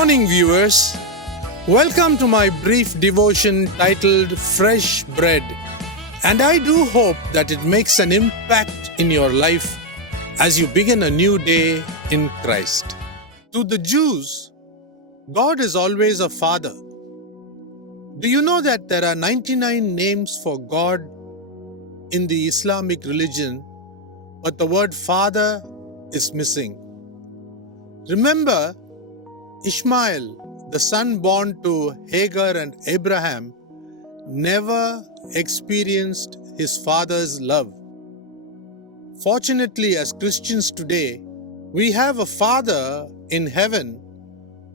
morning, viewers. Welcome to my brief devotion titled Fresh Bread. And I do hope that it makes an impact in your life as you begin a new day in Christ. To the Jews, God is always a father. Do you know that there are 99 names for God in the Islamic religion, but the word father is missing? Remember, Ishmael, the son born to Hagar and Abraham, never experienced his father's love. Fortunately, as Christians today, we have a Father in heaven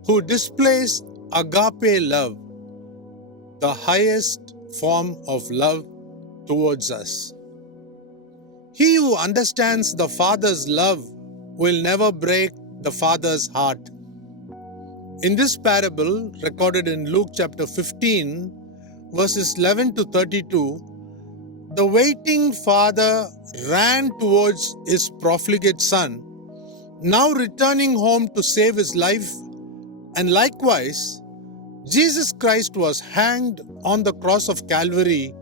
who displays agape love, the highest form of love towards us. He who understands the Father's love will never break the Father's heart. In this parable, recorded in Luke chapter 15, verses 11 to 32, the waiting father ran towards his profligate son, now returning home to save his life, and likewise, Jesus Christ was hanged on the cross of Calvary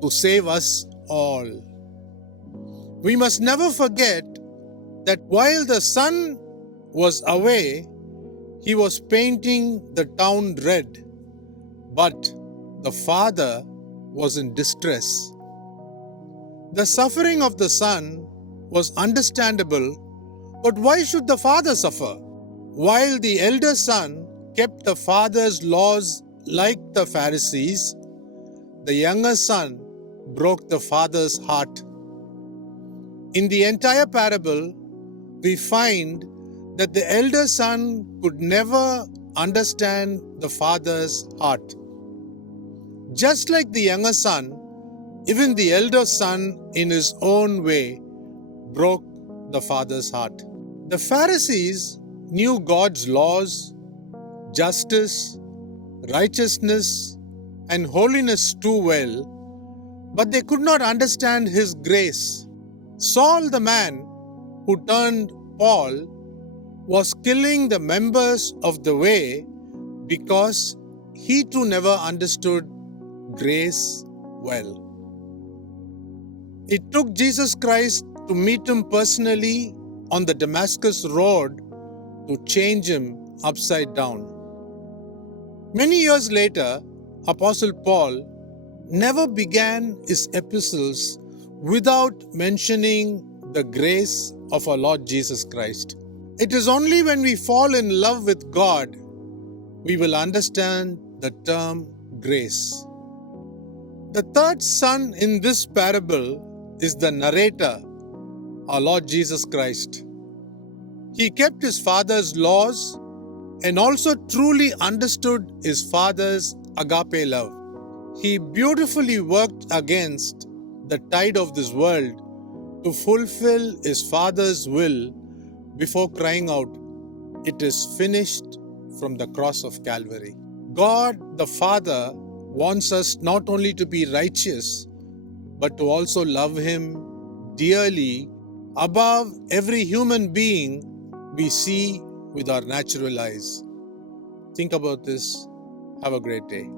to save us all. We must never forget that while the son was away, he was painting the town red, but the father was in distress. The suffering of the son was understandable, but why should the father suffer? While the elder son kept the father's laws like the Pharisees, the younger son broke the father's heart. In the entire parable, we find that the elder son could never understand the father's heart. Just like the younger son, even the elder son in his own way broke the father's heart. The Pharisees knew God's laws, justice, righteousness, and holiness too well, but they could not understand His grace. Saul, the man who turned Paul, was killing the members of the way because he too never understood grace well. It took Jesus Christ to meet him personally on the Damascus road to change him upside down. Many years later, Apostle Paul never began his epistles without mentioning the grace of our Lord Jesus Christ. It is only when we fall in love with God we will understand the term grace. The third son in this parable is the narrator, our Lord Jesus Christ. He kept his father's laws and also truly understood his father's agape love. He beautifully worked against the tide of this world to fulfill his father's will before crying out, "It is finished," from the cross of Calvary. God the Father wants us not only to be righteous, but to also love Him dearly above every human being we see with our natural eyes. Think about this. Have a great day.